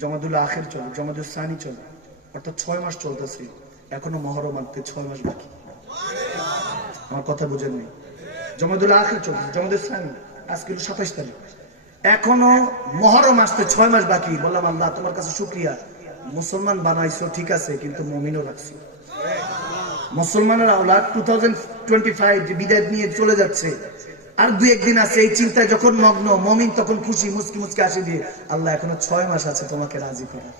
জমাদুল আখির চলে, জমাদুল সানি চলে, অর্থাৎ 6 মাস চলতেছে। এখনো মহরম আনতে 6 মাস বাকি। আমার কথা বুঝেন নি? জমাদুল আখির চলছে, জমাদুল সানি আজকে 27 তারিখ, এখনো মহরম আসতে 6 মাস বাকি। বললাম আল্লাহ তোমার কাছে শুকরিয়া, মুসলমান বানাইছো ঠিক আছে, কিন্তু মুমিনও রাখছো। মুসলমানের আওলাদ 2025 যে বিদায় নিয়ে চলে যাচ্ছে, আর 2-1 দিন আছে, এই চিন্তায় যখন মগ্ন মুমিন তখন খুশি মুচকি মুচকি হাসি দিয়ে, আল্লাহ এখনো 6 মাস আছে তোমাকে রাজি করা।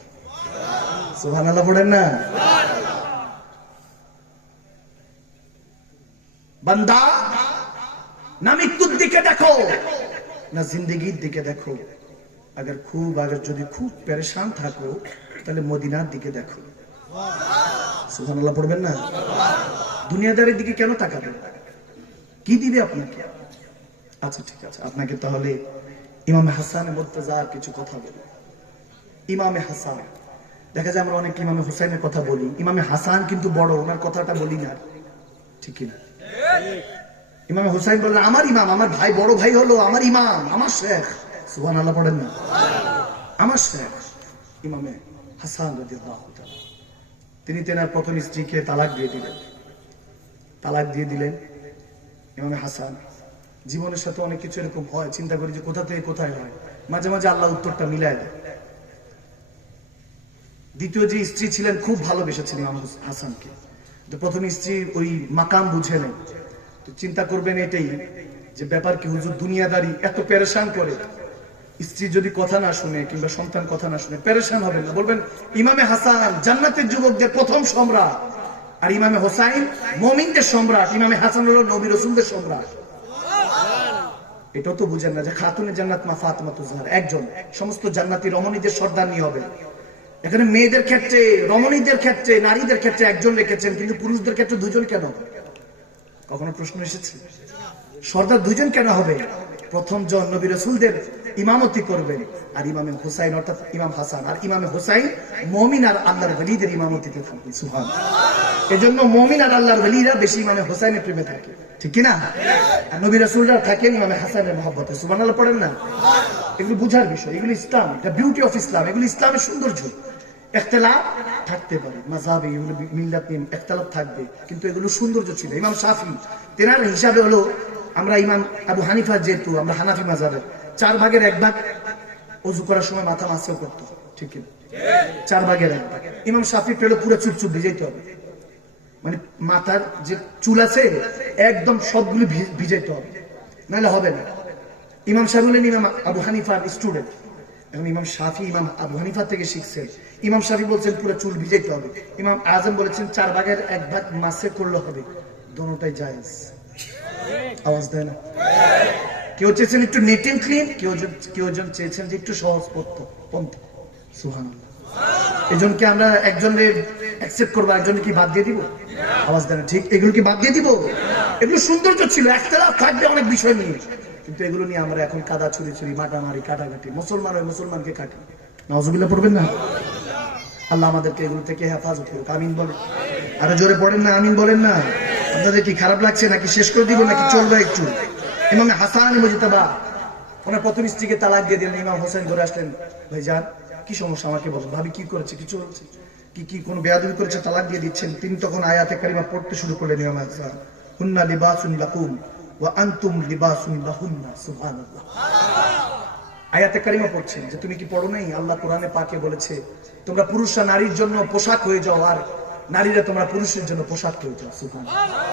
সুবহানাল্লাহ পড়েন না? বান্দা না মৃত্যুর দিকে দেখো না জিন্দগির দিকে দেখো, আগে যদি খুব পেরেশান থাকো তাহলে মদিনার দিকে দেখো। সুবহানাল্লাহ পড়বেন না? দুনিয়াদারের দিকে কেন তাকাবেন? কি দিবে আপনাকে? আচ্ছা ঠিক আছে, আপনাকে তাহলে ইমামে হাসান মুর্তজার কিছু কথা বলি। ইমামে হাসান, দেখা যায় আমরা অনেক ইমামে হুসাইনের কথা বলি, ইমামে হাসান কিন্তু বড়, ওনার কথাটা বলি না, ঠিক না? ইমামে হুসাইন বললেন আমার ইমাম, আমার ভাই, বড় ভাই হলো আমার ইমাম, আমার শেখ। সুবহানাল্লাহ পড়েন না? আমার শেখ ইমামে হাসান রাদিয়াল্লাহু তাআলা, তিনি তেনার প্রথম স্ত্রীকে তালাক দিয়ে দিলেন। ইমামে হাসান জীবনের সাথে অনেক কিছু এরকম হয়, চিন্তা করি যে কোথা থেকে কোথায় হয়, মাঝে মাঝে আল্লাহ উত্তরটা মিলায় দেয়। দ্বিতীয় যে স্ত্রী ছিলেন খুব ভালোবেসেছিলেন ইমাম হাসানকে, তো প্রথম স্ত্রী ওই মাকাম বুঝে নেন। তো চিন্তা করবেন এটাই যে ব্যাপার কি হুজুর, দুনিয়াদারি এত পেরেশান করে, স্ত্রী যদি কথা না শুনে কিংবা সন্তান কথা না শুনে পেরেশান হবেন না? বলবেন ইমামে হাসান জান্নাতের যুবকদের প্রথম সম্রাট, আর ইমামে হোসাইন মুমিনদের সম্রাট, ইমামে হাসান হলো নবী রাসূলদের সম্রাট। এটাও তো বুঝেন না যে খাতুনে জান্নাত মা ফাতেমাতুজ জাহরা একজন, সমস্ত জান্নাতি রমণীদের সর্দারনি হবে। এখানে মেয়েদের ক্ষেত্রে, রমণীদের ক্ষেত্রে, নারীদের ক্ষেত্রে একজন রেখেছেন, কিন্তু পুরুষদের ক্ষেত্রে 2 জন কেন? কখনো প্রশ্ন এসেছে? সর্দার 2 জন কেন হবে? প্রথম জন নবী রাসূলদের ইমামতি করবেন, আর ইমামে হুসাইন অর্থাৎ ইমাম হাসান আর ইমামে হুসাইন মুমিন আর আল্লাহর ওলিদের ইমামতিতে থাকবেন। সুবহানাল্লাহ। এজন্য মুমিন আর আল্লাহর ওলিরা বেশি ইমামে হুসাইনের প্রেমে থাকে, ঠিক কি না? আর নবী রাসূলরা থাকেন ইমামে হাসানের মহব্বতে। সুবহানাল্লাহ পড়েন না? এগুলো বুঝার বিষয়, এগুলো ইসলাম, এটা বিউটি অফ ইসলাম, এগুলো ইসলামের সৌন্দর্য। ইখতিলাফ থাকতে পারে, মাযহাবে এগুলো মিল্লাত নিয়ে ইখতিলাফ থাকবে, কিন্তু এগুলো সৌন্দর্য ছিল। ইমাম শাফি তেনার হিসাবে হলো, আমরা ইমাম আবু হানিফা যেহেতু আমরা হানাফি মাযহাবের, 4 ভাগের 1 ভাগ ওযু করার সময় মাথা মাসেও করতে হবে, ঠিক কি? 4 ভাগের 1 ভাগ। ইমাম শাফি পেল পুরো চুপ ভিজাইতে হবে, মানে মাথার যে চুল আছে একদম সবগুলো ভিজাইতে হবে, নাহলে হবে না। ইমাম শাফি হলেন ইমাম আবু হানিফার স্টুডেন্ট। এখন ইমাম শাফি ইমাম আবু হানিফা থেকে শিখছেন। ইমাম শাফি বলছেন পুরো চুল ভিজাইতে হবে, ইমাম আজম বলেছেন 4 ভাগের 1 ভাগ মাসে করলে হবে। দোনোটাই জায়েজ। আওয়াজ দেয় না? কেউ চেয়েছেন একটু নেট এন্ড ক্লিন, কেউ চেয়েছেন যে একটু সহজ পন্থা। সুবহানাল্লাহ। এজনকে আমরা একজনের অ্যাকসেপ্ট করবো, একজনের কি বাদ দিয়ে দিব? আওয়াজ দেয় না? ঠিক, এগুলো কি বাদ দিয়ে দিব? এগুলো সৌন্দর্য ছিল, ইখতিলাফ থাকবে অনেক বিষয় নিয়ে, কিন্তু এগুলো নিয়ে আমরা এখন কাদা ছুরি মারামারি কাটাকাটি, মুসলমান হয় মুসলমানকে কাটি। নাউজুবিল্লাহ পড়বেন না? আল্লাহ আমাদেরকে এগুলো থেকে হেফাজত করুক। আমিন বলেন। আরো জোরে পড়েন না, আমিন বলেন না? আপনাদের কি খারাপ লাগছে নাকি শেষ করে দিব নাকি চলবে একটু? ইমাম হাসান মুজতাবা ওনার প্রথম স্ত্রীকে তালাক দিয়ে দিলেন। ইমাম হোসেন ঘরে আসলেন, ভাইজান কি সমস্যা আমাকে বলুন, ভাবি কি করেছে, কিছু হচ্ছে কি কোনো বেয়াদবি করেছে, তালাক দিয়ে দিচ্ছেন? তিনি তখন আয়াতে কারিমা পড়তে শুরু করলেন। ইমাম হাসান, হুন্না লিবাসুন লাকুম ওয়া আনতুম লিবাসুন লাহুন্না। সুবহানাল্লাহ। আয়াতে কারিমা পড়ছেন যে তুমি কি পড়ো নাই? আল্লাহ কোরআনে পাকে বলেছে তোমরা পুরুষরা নারীর জন্য পোশাক হয়ে যাও, আর নারীরা তোমরা পুরুষের জন্য পোশাক হয়ে যাও। সুবহানাল্লাহ।